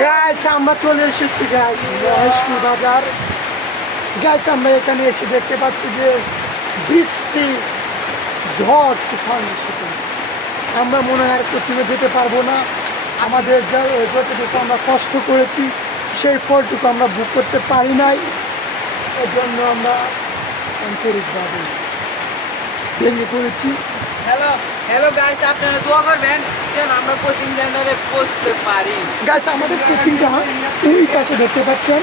Guys আমরা চলে এসেছি গাইস মহেশপুর বাজার। গাইস আমরা এখানে এসে দেখতে পাচ্ছি যে বৃষ্টি ঝড় তুফান এসেছে। আমরা মনে হয় আর কোচিংয়ে যেতে পারবো না। আমাদের যতটুকু আমরা কষ্ট করেছি সেই ফলটুকু আমরা বুক করতে পারি নাই। এর জন্য আমরা আন্তরিকভাবে ভেঙে পড়েছি। হ্যালো গাইস, আপনারা দোয়া করবেন যেন আমরা কোচিং সেন্টারে পৌঁছতে পারি। গাইস আমাদের কোচিংটা এই পাশে দেখতে পাচ্ছেন,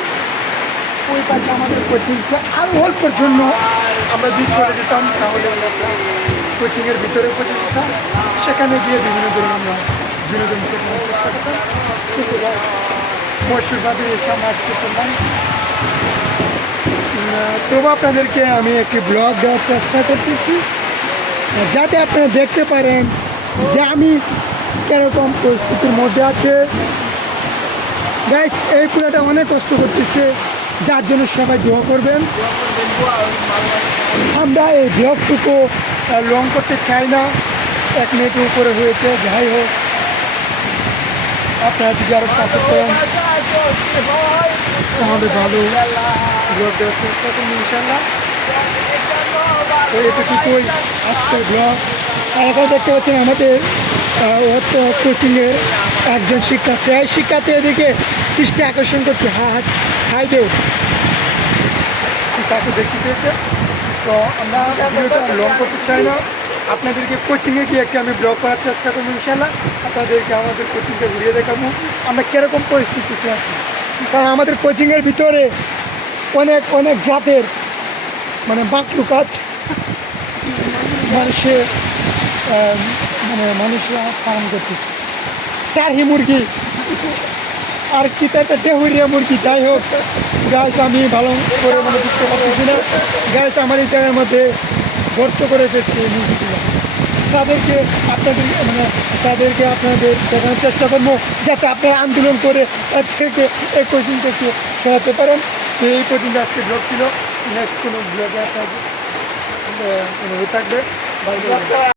ওই পাশে আমাদের কোচিংটা আর অল্পের জন্য আমরা যদি চলে যেতাম তাহলে কোচিংয়ের ভিতরে কোচিং যেতাম, সেখানে গিয়ে বিভিন্ন ধরনের আমরা বিনোদন শেখানোর চেষ্টা করতাম। কিন্তু মশুরভাবে এসে আমরা আজকে করলাম। তবু আপনাদেরকে আমি একটি ব্লগ দেওয়ার চেষ্টা করতেছি যাতে আপনারা দেখতে পারেন যে আমি কীরকম পরিস্থিতির মধ্যে আছে। গাইস এই পুরোটা অনেক কষ্ট করতেছে, যার জন্য সবাই দোয়া করবেন। আমরা এই ব্লগটুকু লং করতে চাই না, 1 মিনিটের উপরে হয়েছে। যাই হোক, আপনারা যদি আরও সাপোর্ট করেন তাহলে ভালো ব্লগ দেওয়ার চেষ্টা করুন ইনশাল্লাহ। তো এটুকুই আজকের ব্লগ। এখন দেখতে পাচ্ছেন আমাদের কোচিংয়ের একজন শিক্ষার্থী, এই শিক্ষার্থী এদিকে দৃষ্টি আকর্ষণ করছে। হাই দে তাকে দেখতে পেয়েছে। তো আমরা ভিডিওটা লং করতে চাই না, আপনাদেরকে কোচিংয়ে গিয়ে একটি আমি ব্লগ করার চেষ্টা করবো ইনশাল্লাহ। আপনাদেরকে আমাদের কোচিংটা ঘুরিয়ে দেখাবো আমরা কীরকম পরিস্থিতিতে আছি। কারণ আমাদের কোচিংয়ের ভিতরে অনেক অনেক জাতের মানে বাকলুকাত মানুষরা পালন করতেছে। টার্হি মুরগি আর কি তাতে টেহুরিয়া মুরগি। যাই হোক গাছ আমি ভালো করে বুঝতে পারতেছি না। গাছ আমার এই জায়গার মধ্যে গর্ত করে ফেলছে এই মুরগিগুলো। তাদেরকে আপনাদের দেখানোর চেষ্টা করবো যাতে আপনারা আন্দোলন করে এর থেকে এই কোচিংটাকে সরাতে পারেন। তো এই কোচিংটা আজকে ব্লগ ছিল। নেক্সট কোনো ব্লগে আপনাদের থাকবে।